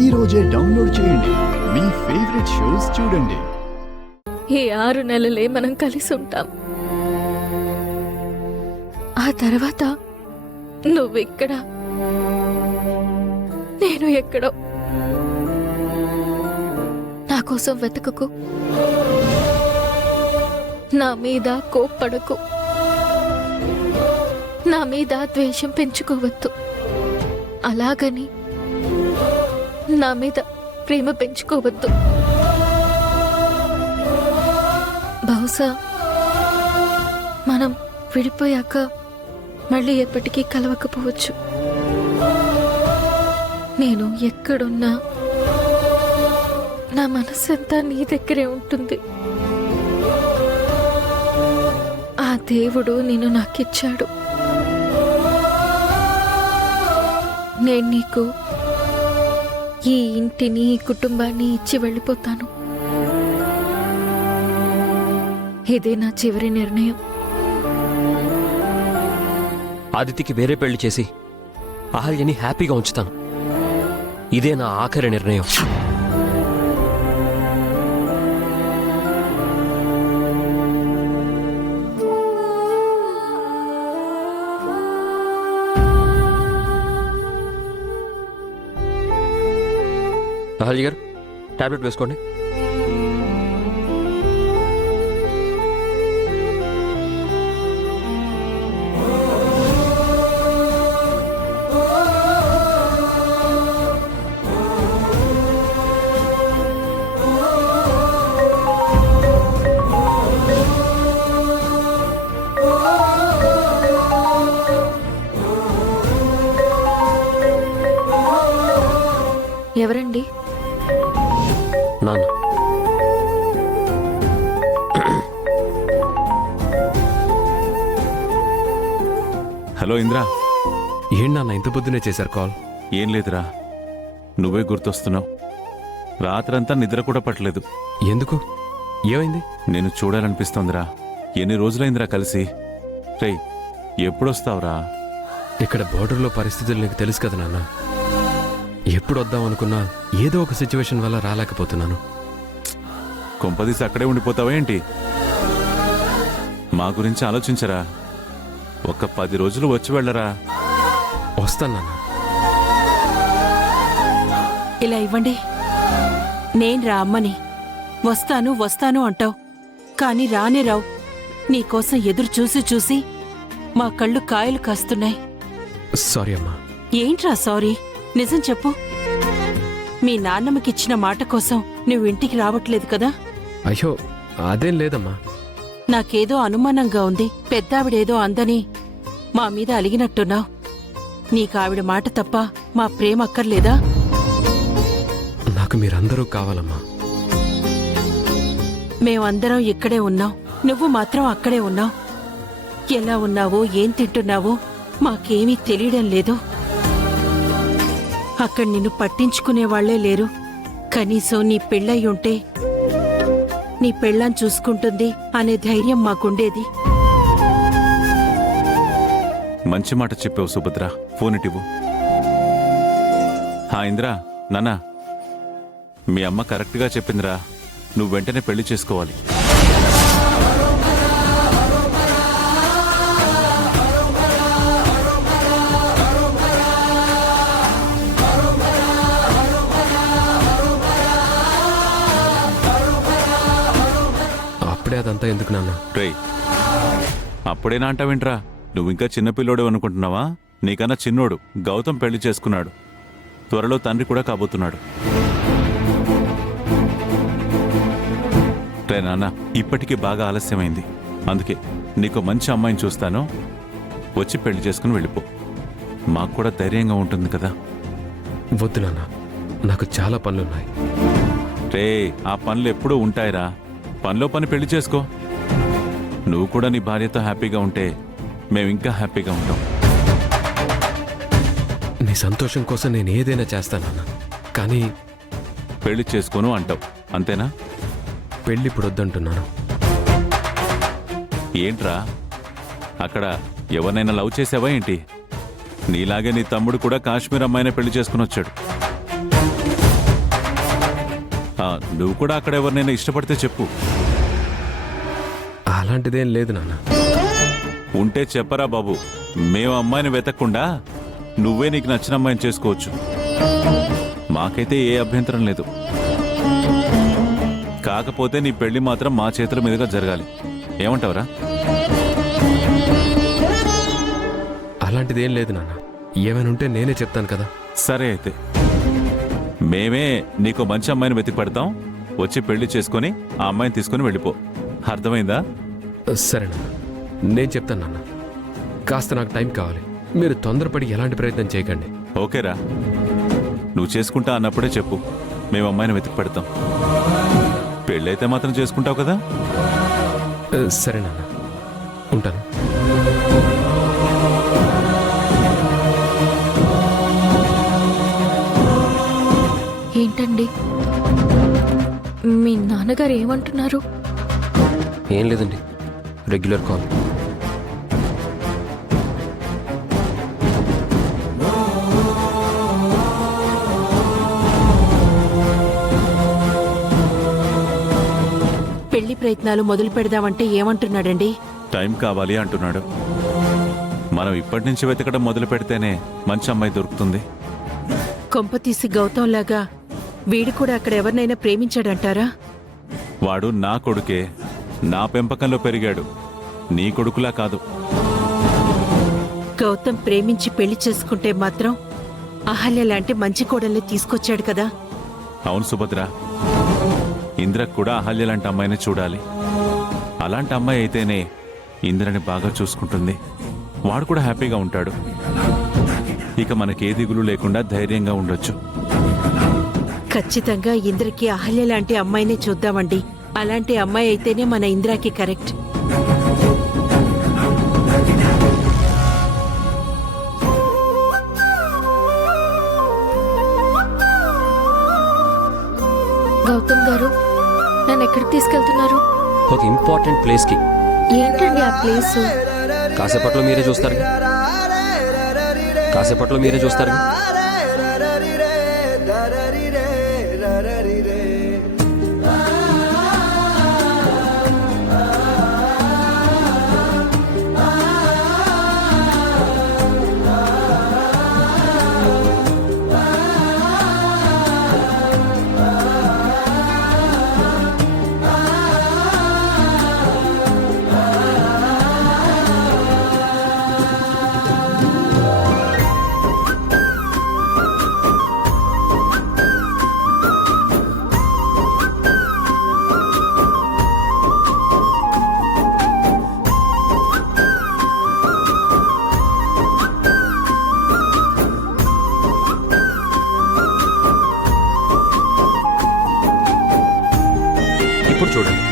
ఈ రోజే డౌన్లోడ్ చేయండి. మీ ఫేవరెట్ షోస్ చూడండి. ఈ 6 నెలలే మనం కలిసి ఉంటాం. ఆ తర్వాత నువ్వెక్కడ, నేను ఎక్కడో. నా కోసం వెతకకు, నా మీద కోప్పడకు, నా మీద ద్వేషం పెంచుకోవద్దు. అలాగని నా మీద ప్రేమ పెంచుకోవద్దు. బహుశా మనం విడిపోయాక మళ్ళీ ఎప్పటికీ కలవకపోవచ్చు. నేను ఎక్కడున్నా నా మనసంతా నీ దగ్గరే ఉంటుంది. ఆ దేవుడు నిన్ను నాకిచ్చాడు. నేను నీకు ఈ ఇంటిని, ఈ కుటుంబాన్ని ఇచ్చి వెళ్ళిపోతాను. ఇదే నా చివరి నిర్ణయం. ఆదిత్యకి వేరే పెళ్లి చేసి అహల్యని హ్యాపీగా ఉంచుతాను. ఇదే నా ఆఖరి నిర్ణయం. అహల్య గారు, టాబ్లెట్ వేసుకోండి. ఎవరండి? నాన్న. హలో ఇంద్రా. ఏంటి నాన్న ఇంత పొద్దునే చేశారు కాల్? ఏం లేదురా, నువ్వే గుర్తొస్తున్నావు. రాత్రంతా నిద్ర కూడా పట్టలేదు. ఎందుకు? ఏమైంది? నేను చూడాలనిపిస్తోందిరా. ఎన్ని రోజులైందిరా కలిసి. రేయ్, ఎప్పుడొస్తావురా? ఇక్కడ బోర్డర్లో పరిస్థితులు నీకు తెలుసు కదా నాన్న. ఎప్పుడు వద్దాం అనుకున్నా ఏదో ఒక సిచ్యువేషన్ వల్ల రాలేకపోతున్నాను. కొంపదీసి అక్కడే ఉండిపోతావా ఏంటి? మా గురించి ఆలోచించరా. ఒక 10 రోజులు వచ్చి వెళ్ళరా. వస్తాను నాన్న. ఇలా ఇవ్వండి. నేను రా అమ్మని. వస్తాను వస్తాను అంటావు, కాని రానే రావు. నీకోసం ఎదురు చూసి చూసి మా కళ్ళు కాయలు కాస్తున్నాయి. సారీ అమ్మా. ఏంట్రా సారీ? నిజం చెప్పు. మీ నాన్నమ్మకిచ్చిన మాట కోసం నువ్వు ఇంటికి రావట్లేదు కదా? అయ్యో అదేం లేదమ్మా. నాకేదో అనుమానంగా ఉంది. పెద్దావిడేదో అందని మా మీద అలిగినట్టున్నావు. నీకావిడ మాట తప్ప మా ప్రేమ అక్కర్లేదా? నాకు మీరందరూ కావాలమ్మా. మేమందరం ఇక్కడే ఉన్నాం, నువ్వు మాత్రం అక్కడే ఉన్నావు. ఎలా ఉన్నావో, ఏం తింటున్నావో మాకేమీ తెలియడం లేదు. అక్కడ నిన్ను పట్టించుకునేవాళ్లే లేరు. కనీసం నీ పెళ్ళయ్యుంటే నీ పెళ్ళాన్ని చూసుకుంటుంది అనే ధైర్యం మాకుండేది. మంచి మాట చెప్పావు సుభద్ర. ఫోన్ ఇటివ్వు. ఇంద్రా, నాన్నా, మీ అమ్మ కరెక్ట్గా చెప్పిందిరా. నువ్వు వెంటనే పెళ్లి చేసుకోవాలి. అదంతా ఎందుకు నాన్న? రేయ్, అప్పుడేనా అంటావేంట్రా? నువ్వు ఇంకా చిన్నపిల్లోడు అనుకుంటున్నావా? నీకన్నా చిన్నోడు గౌతమ్ పెళ్లి చేసుకున్నాడు. త్వరలో తండ్రి కూడా కాబోతున్నాడు. రే నాన్న, ఇప్పటికీ బాగా ఆలస్యమైంది. అందుకే నీకు మంచి అమ్మాయిని చూస్తాను, వచ్చి పెళ్లి చేసుకుని వెళ్ళిపో. మాకు కూడా ధైర్యంగా ఉంటుంది కదా. వద్దు నాన్న, నాకు చాలా పనులున్నాయి. రే, ఆ పనులు ఎప్పుడూ ఉంటాయిరా. పనిలో పని పెళ్లి చేసుకో. నువ్వు కూడా నీ భార్యతో హ్యాపీగా ఉంటే మేమింకా హ్యాపీగా ఉంటాం. నీ సంతోషం కోసం నేను ఏదైనా చేస్తానన్నా, కానీ పెళ్లి చేసుకోను అంటావు, అంతేనా? పెళ్లి ఇప్పుడు వద్దంటున్నాను. ఏంట్రా, అక్కడ ఎవరినైనా లవ్ చేసావా ఏంటి? నీలాగే నీ తమ్ముడు కూడా కాశ్మీర్ అమ్మాయినే పెళ్లి చేసుకుని వచ్చాడు. నువ్వు కూడా అక్కడ ఎవరినైనా ఇష్టపడితే చెప్పు. అలాంటిదేం లేదు నాన్న. ఉంటే చెప్పరా బాబు. మేము అమ్మాయిని వెతకకుండా నువ్వే నీకు నచ్చిన అమ్మాయిని చేసుకోవచ్చు. మాకైతే ఏ అభ్యంతరం లేదు. కాకపోతే నీ పెళ్లి మాత్రం మా చేతుల మీదుగా జరగాలి. ఏమంటావురా? అలాంటిదేం లేదు నాన్న. ఏమైనా ఉంటే నేనే చెప్తాను కదా. సరే అయితే మేమే నీకు మంచి అమ్మాయిని వెతికి పెడతాం. వచ్చి పెళ్లి చేసుకొని ఆ అమ్మాయిని తీసుకుని వెళ్ళిపో. అర్థమైందా? సరే నాన్న, నేను చెప్తాను నాన్న. కాస్త నాకు టైం కావాలి. మీరు తొందరపడి ఎలాంటి ప్రయత్నం చేయకండి. ఓకేరా. నువ్వు చేసుకుంటా అన్నప్పుడే చెప్పు. మేము అమ్మాయిని వెతికి పెడతాం. పెళ్ళైతే మాత్రం చేసుకుంటావు కదా? సరే నాన్న, ఉంటాను. ఏంటండి మీ నాన్నగారు ఏమంటున్నారు? ఏం లేదండి, రెగ్యులర్ కాల్. పెళ్లి ప్రయత్నాలు మొదలు పెడదామంటే ఏమంటున్నాడండి? టైం కావాలి అంటున్నాడు. మనం ఇప్పటి నుంచి వెతకడం మొదలు పెడితేనే మంచి అమ్మాయి దొరుకుతుంది. కొంపతీసి గౌతంలాగా వీడు కూడా అక్కడ ఎవరినైనా ప్రేమించాడంటారా? వాడు నా కొడుకే. నా పెంపకంలో పెరిగాడు. నీ కొడుకులా కాదు. గౌతమ్ ప్రేమించి పెళ్లి చేసుకుంటే మాత్రం అహల్య లాంటి మంచి కోడల్ని తీసుకొచ్చాడు కదా. అవును సుభద్ర. ఇంద్రకు కూడా అహల్య లాంటి అమ్మాయిని చూడాలి. అలాంటి అమ్మాయి అయితేనే ఇంద్రని బాగా చూసుకుంటుంది. వాడు కూడా హ్యాపీగా ఉంటాడు. ఇక మనకే దిగులు లేకుండా ధైర్యంగా ఉండొచ్చు. ఖచ్చితంగా ఇంద్రకి అహల్య లాంటి అమ్మాయినే చూద్దామండి. అలాంటి అమ్మాయి అయితేనే మన ఇంద్రాకి కరెక్ట్. గౌతమ్ గారు నన్ను ఎక్కడికి తీసుకెళ్తున్నారు? ఒక ఇంపార్టెంట్ ప్లేస్కి. ఏంటండి ఆ ప్లేస్? కాసేపట్లో మీరే చూస్తారు. కాసేపట్లో మీరే చూస్తారు. ఇప్పుడు చూడండి.